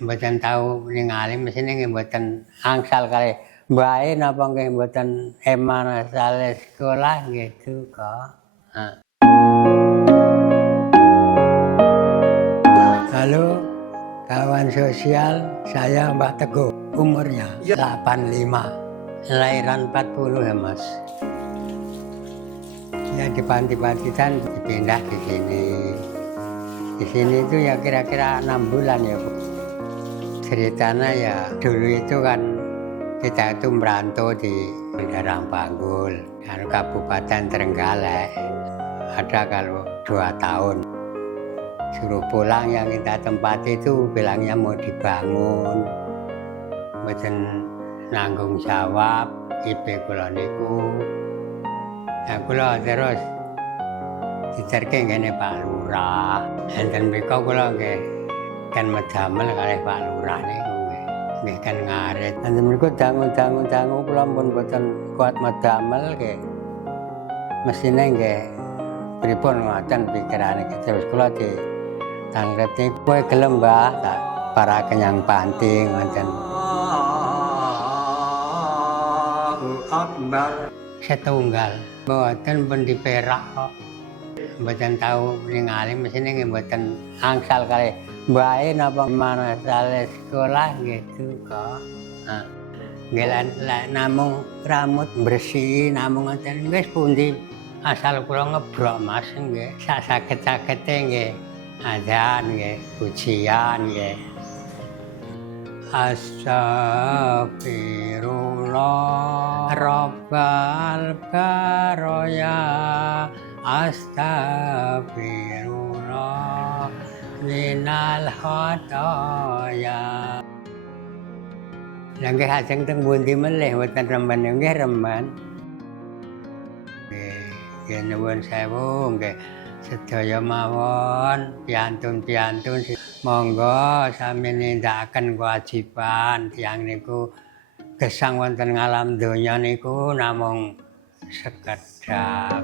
mboten tau ningali mesine nggih mboten angsal kalih mbae napa nggih mboten eman asale sekolah gitu kok. Halo, kawan sosial, saya Mbak Teguh, umurnya 85, lahiran 40 ya Mas. Ya di Panti-Pantitan dipindah di sini. Di sini itu ya kira-kira 6 bulan ya Bu. Ceritanya ya dulu itu kan kita itu merantau di daerah Banggul, Kabupaten Trenggalek. Ada kalau 2 tahun. Suruh pulang yang kita tempati itu bilangnya mau dibangun. Mboten nanggung jawab, IP kula niku. Nah kula terus diterke ngene Pak Lurah. Enten mriko kula nggih kan medamel kalih Pak Lurah niku nggih. Nggih kan ngarit. Enten mriko dangu kula pun mboten kuat medamel nggih. Mesine nggih pripun ngoten pikirane terus kula tangreti kowe gelem Mbah tak parake nyang panti ngoten. Akbar setunggal mboten pun diperak kok. Mboten tau ningali mesine nggih mboten angsal kalih mbae napa manasale sekolah gitu kok. Nggih lek namung rambut bersih namung ngoten wis pundi asal kula ngebrok Mas nggih sak saged-sagede nggih. Adzan nggih, pujian nggih. Astagfirullah Rabbal Baroya Astagfirullah minal khotoya. Lah nggih ajeng teng pundi melih mboten remen nggih remen. Nggih nuwun sewu nggih. Sedaya mawon piantun-piantun monggo sami nindakaken kewajiban tiyang niku gesang wonten ngalam donya niku namung sekedhap.